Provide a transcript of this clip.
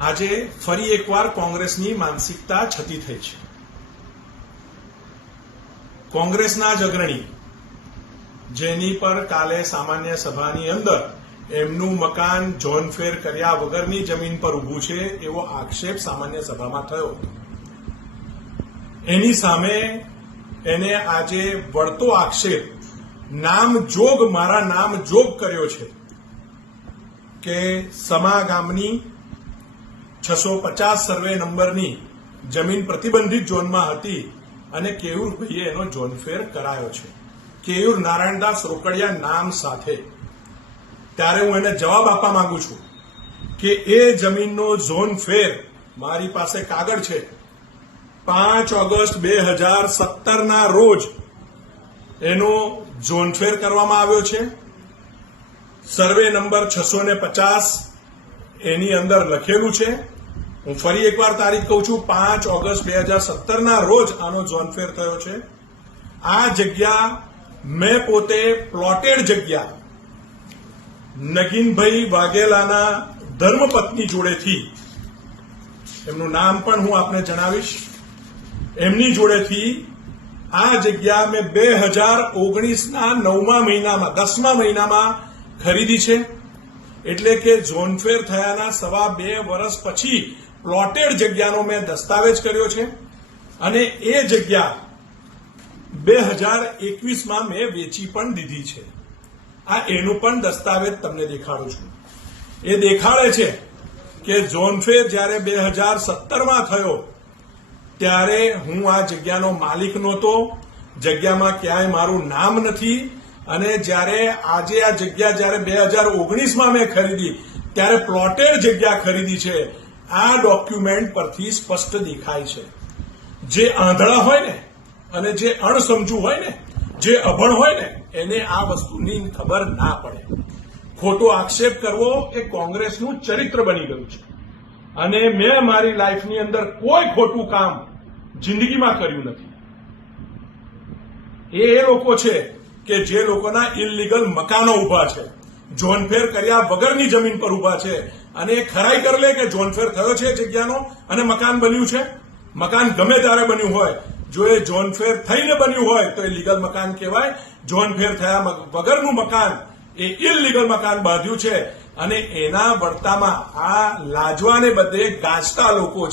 આજે ફરી એકવાર કોંગ્રેસની માનસિકતા છતી થઈ છે. કોંગ્રેસના જ અગ્રણી, જેની પર કાલે સામાન્ય સભાની અંદર એમનું મકાન જોનફેર કર્યા વગરની જમીન પર ઊભું છે એવો આક્ષેપ સામાન્ય સભામાં થયો. એની સામે એને આજે વળતો આક્ષેપ, નામ જોગ, મારા નામ જોગ કર્યો છે કે સમા ગામની છસો પચાસ સર્વે નંબરની જમીન પ્રતિબંધિત ઝોનમાં હતી અને કેયુર ભાઈએ એનો ઝોનફેર કરાયો છે. કેયુર નારાયણદાસ રોકડિયા નામ સાથે. ત્યારે હું એને જવાબ આપવા માંગુ છું કે એ જમીનનો ઝોન ફેર મારી પાસે કાગળ છે. પાંચ ઓગસ્ટ બે હજાર સત્તરના રોજ એનો ઝોન ફેર કરવામાં આવ્યો છે. સર્વે નંબર છસો ને પચાસ એની અંદર લખેલું છે. હું ફરી એકવાર તારીખ કહું છું, પાંચ ઓગસ્ટ બે હજાર સત્તરના રોજ આનો જોનફેર થયો છે. આ જગ્યા મેં પોતે પ્લોટેડ જગ્યા. નગીનભાઈ વાઘેલાના ધર્મપત્ની જોડેથી. એમનું નામ પણ હું આપને જણાવીશ. એમની જોડેથી આ જગ્યા મેં બે હજાર ઓગણીસના નવમા મહિનામાં, દસમા મહિનામાં ખરીદી છે. એટલે કે ઝોનફેર થયાના સવા બે વર્ષ પછી પ્લોટેડ જગ્યાનો મેં દસ્તાવેજ કર્યો છે અને એ જગ્યા બે હજાર એકવીસમાં મેં વેચી પણ દીધી છે. આ એનું પણ દસ્તાવેજ તમને દેખાડું છું. એ દેખાડે છે કે ઝોનફેર જ્યારે બે હજાર સત્તરમાં થયો, ત્યારે હું આ જગ્યાનો માલિક નહોતો, જગ્યામાં ક્યાંય મારું નામ નથી અને જ્યારે આજે આ જગ્યા જ્યારે બે હજાર ઓગણીસમાં મેં ખરીદી, ત્યારે પ્લોટેડ જગ્યા ખરીદી છે. આ ડોક્યુમેન્ટ પરથી સ્પષ્ટ દેખાય છે. જે આંધળા હોય ને, અને જે અણસમજુ હોય ને, જે અભણ હોય ને, એને આ વસ્તુની ખબર ના પડે. ખોટો આક્ષેપ કરવો એ કોંગ્રેસનું ચરિત્ર બની ગયું છે. અને મેં મારી લાઈફની અંદર કોઈ ખોટું કામ જિંદગીમાં કર્યું નથી. એ લોકો છે કે જે લોકોના ઇલીગલ મકાનો ઊભા છે. જોનફેર કર્યા વગરની જમીન પર ઊભા છે. અને એ ખરાઈ કરી લે કે જોનફેર થયો છે જગ્યાનો અને મકાન બન્યું છે? મકાન ગમે ત્યારે બન્યું હોય. જો એ જોનફેર થઈને બન્યું હોય તો એ લીગલ મકાન કહેવાય. જોનફેર થયા વગરનું મકાન એ ઇલીગલ મકાન બાંધ્યું છે. અને એના વળતામાં આ લાજવાને બદલે ગાજતા લોકો છે.